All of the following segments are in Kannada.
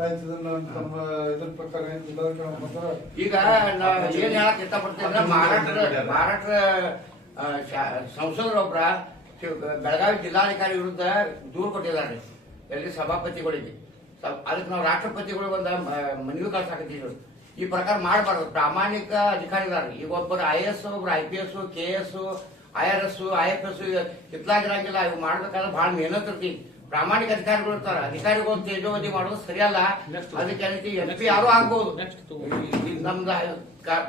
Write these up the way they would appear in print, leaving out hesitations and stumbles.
ಆಯ್ತು ನಮ್ಮ ಇದ್ರ ಪ್ರಕಾರ ಏನ್ ಜಿಲ್ಲಾಧಿಕಾರಿ ಈಗ ಏನ್ ಹೇಳಕ್ ಇಷ್ಟಪಡ್ತೀನಿ ಅಂದ್ರೆ ಮಹಾರಾಷ್ಟ್ರ ಸಂಸದರೊಬ್ಬರ ಬೆಳಗಾವಿ ಜಿಲ್ಲಾಧಿಕಾರಿ ವಿರುದ್ಧ ದೂರು ಕೊಟ್ಟಿದ್ದಾರೆ ಎಲ್ಲಿ ಸಭಾಪತಿಗಳಿಗೆ. ಅದಕ್ಕೆ ನಾವು ರಾಷ್ಟ್ರಪತಿಗಳು ಒಂದು ಮನವಿ ಕಳ್ಸಾಕತ್ತಿದ್ರು. ಈ ಪ್ರಕಾರ ಮಾಡಬಾರ್ದು. ಪ್ರಾಮಾಣಿಕ ಅಧಿಕಾರಿದಾರ. ಈಗ ಒಬ್ಬರು IAS, ಒಬ್ರು IPS, KS, IRS, IFS ಹಿತ್ಲಾಗಿರಂಗಿಲ್ಲ. ಇವು ಮಾಡ್ಬೇಕಾದ್ರೆ ಬಹಳ ಮೆಹನತ್ ಇರ್ತಿ. ಪ್ರಾಮಾಣಿಕ ಅಧಿಕಾರಿಗಳು ಇರ್ತಾರ. ಅಧಿಕಾರಿಗಳು ತೇಜೋವಧಿ ಮಾಡೋದು ಸರಿಯಲ್ಲ. ಅದಕ್ಕೆ MP ಯಾರು ಆಗ್ಬಹುದು. ನಮ್ದು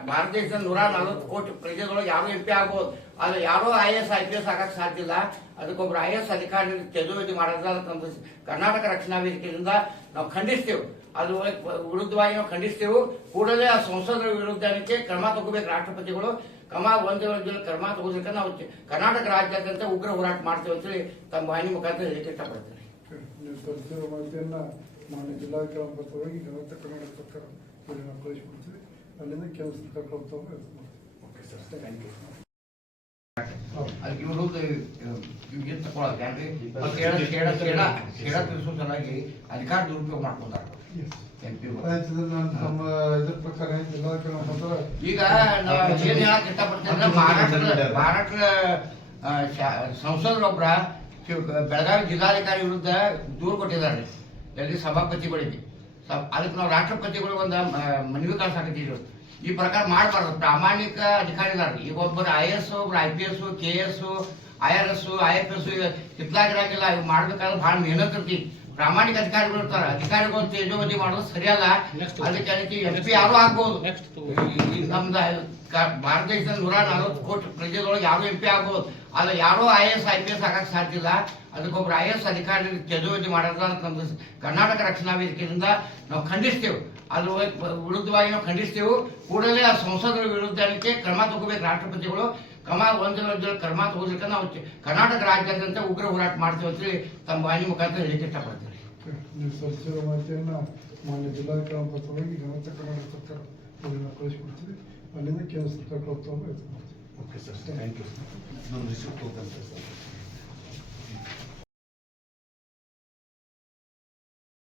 ಭಾರತ ದೇಶದ 140 ಕೋಟಿ ಪ್ರಜೆದೊಳಗೆ ಯಾರು MP ಆಗ್ಬಹುದು. ಆದ್ರೆ ಯಾರೋ IAS, IPS ಆಗಕ್ ಸಾಧ್ಯ ಇಲ್ಲ. ಅದಕ್ಕೊಬ್ರು IAS ಅಧಿಕಾರಿ ತೇಜೋವಧಿ ಮಾಡೋದ್ರ ನಮ್ದು ಕರ್ನಾಟಕ ರಕ್ಷಣಾ ವೇದಿಕೆಯಿಂದ ನಾವು ಖಂಡಿಸ್ತೇವೆ. ಅದು ವಿರುದ್ಧವಾಗಿ ನಾವು ಖಂಡಿಸ್ತೇವೆ. ಕೂಡಲೇ ಆ ಸಂಸದರ ವಿರುದ್ಧಕ್ಕೆ ಕ್ರಮ ತಗೋಬೇಕು ರಾಷ್ಟ್ರಪತಿಗಳು. ಕ್ರಮ ತಗೋದಕ್ಕೆ ನಾವು ಕರ್ನಾಟಕ ರಾಜ್ಯಾದ್ಯಂತ ಉಗ್ರ ಹೋರಾಟ ಮಾಡ್ತೇವೆ ಅಂತೇಳಿ ತಮ್ಮ ವಾಹಿನಿ ಮುಖಾಂತರ ಹೇಳಿಕೆ ಇಷ್ಟಪಡ್ತೇನೆ. ನೀವು ತಲುಪಿಸಿರೋ ಮಾಹಿತಿಯನ್ನ ಮಾನ್ಯ ಜಿಲ್ಲಾಧಿಕಾರಿ ಹೋಗಿ ಕರ್ನಾಟಕ ಸರ್ಕಾರ ನಾವು ಕಳಿಸ್ಕೊಡ್ತೀವಿ. ಅಲ್ಲಿಂದ ಕೆಲಸ ಕರ್ಕೊಂಡು ಅದಕ್ಕೆ ಇವರು ತಗೊಳಕ್ಕೆ ತಿಳಿಸೋ ಸಲುವಾಗಿ ಅಧಿಕಾರ ದುರುಪಯೋಗ ಮಾಡ್ಕೊಂಡಾರ MP. ನಮ್ಮ ಇದ್ರ ಪ್ರಕಾರ ಏನ್ ಜಿಲ್ಲಾಧಿಕಾರಿ ಈಗ ಏನ್ ಹೇಳಕ್ ಇಷ್ಟಪಡ್ತೀನಿ ಅಂದ್ರೆ ಮಹಾರಾಷ್ಟ್ರ ಸಂಸದರೊಬ್ಬರ ಬೆಳಗಾವಿ ಜಿಲ್ಲಾಧಿಕಾರಿ ವಿರುದ್ಧ ದೂರು ಕೊಟ್ಟಿದ್ದಾರೆ ಎಲ್ಲಿ ಸಭಾಪತಿಗಳಿಗೆ. ಅದಕ್ಕೆ ನಾವು ರಾಷ್ಟ್ರಪತಿಗಳು ಒಂದು ಮನವಿ ಕಳ್ಸಾಕತ್ತಿದ್ರು. ಈ ಪ್ರಕಾರ ಮಾಡಬಾರ್ದು. ಪ್ರಾಮಾಣಿಕ ಅಧಿಕಾರಿದಾರ. ಈಗ ಒಬ್ಬರು IAS, ಒಬ್ರು IPS, KS, IRS, IFS ಹಿತ್ಲಾಗಿರಂಗಿಲ್ಲ. ಇವು ಮಾಡ್ಬೇಕಾದ್ರೆ ಬಹಳ ಮೆಹನತ್ ಇರ್ತಿ. ಪ್ರಾಮಾಣಿಕ ಅಧಿಕಾರಿಗಳು ಇರ್ತಾರ. ಅಧಿಕಾರಿಗಳು ತೇಜೋವಧಿ ಮಾಡೋದು ಸರಿಯಲ್ಲ. ಅದಕ್ಕೆ MP ಯಾರು ಆಗ್ಬಹುದು. ನಮ್ದು ಭಾರತ ದೇಶದ 140 ಕೋಟಿ ಪ್ರಜೆದೊಳಗೆ ಯಾರು MP ಆಗ್ಬಹುದು. ಆದ್ರೆ ಯಾರೋ IAS, IPS ಆಗಕ್ ಸಾಧ್ಯ ಇಲ್ಲ. ಅದಕ್ಕೊಬ್ರು IAS ಅಧಿಕಾರಿ ತೇಜೋವಧಿ ಮಾಡೋದ್ರ ನಮ್ದು ಕರ್ನಾಟಕ ರಕ್ಷಣಾ ವೇದಿಕೆಯಿಂದ ನಾವು ಖಂಡಿಸ್ತೇವೆ. ಅದು ವಿರುದ್ಧವಾಗಿ ನಾವು ಖಂಡಿಸ್ತೇವೆ. ಕೂಡಲೇ ಆ ಸಂಸದರ ವಿರುದ್ಧಕ್ಕೆ ಕ್ರಮ ತಗೋಬೇಕು ರಾಷ್ಟ್ರಪತಿಗಳು. ಕ್ರಮ ತಗೋದಕ್ಕೆ ನಾವು ಕರ್ನಾಟಕ ರಾಜ್ಯಾದ್ಯಂತ ಉಗ್ರ ಹೋರಾಟ ಮಾಡ್ತೇವೆ ಅಂತೇಳಿ ತಮ್ಮ ವಾಹಿನಿ ಮುಖಾಂತರ ಹೇಳಿಕೆ ಇಷ್ಟಪಡ್ತೇವೆ. ನೀವು ಸಲ್ಲಿಸಿರೋ ಮಾಹಿತಿಯನ್ನ ಮಾನ್ಯ ಜಿಲ್ಲಾಧಿಕಾರಿ ಹೋಗಿ ಕರ್ನಾಟಕ ಸರ್ಕಾರ ನಾವು ಕಳಿಸ್ಕೊಡ್ತೀವಿ. ಅಲ್ಲಿಂದ ಕೆಲಸ ಕರ್ಕೊಂಡು ಓಕೆ ಸರ್, ಥ್ಯಾಂಕ್ ಯು.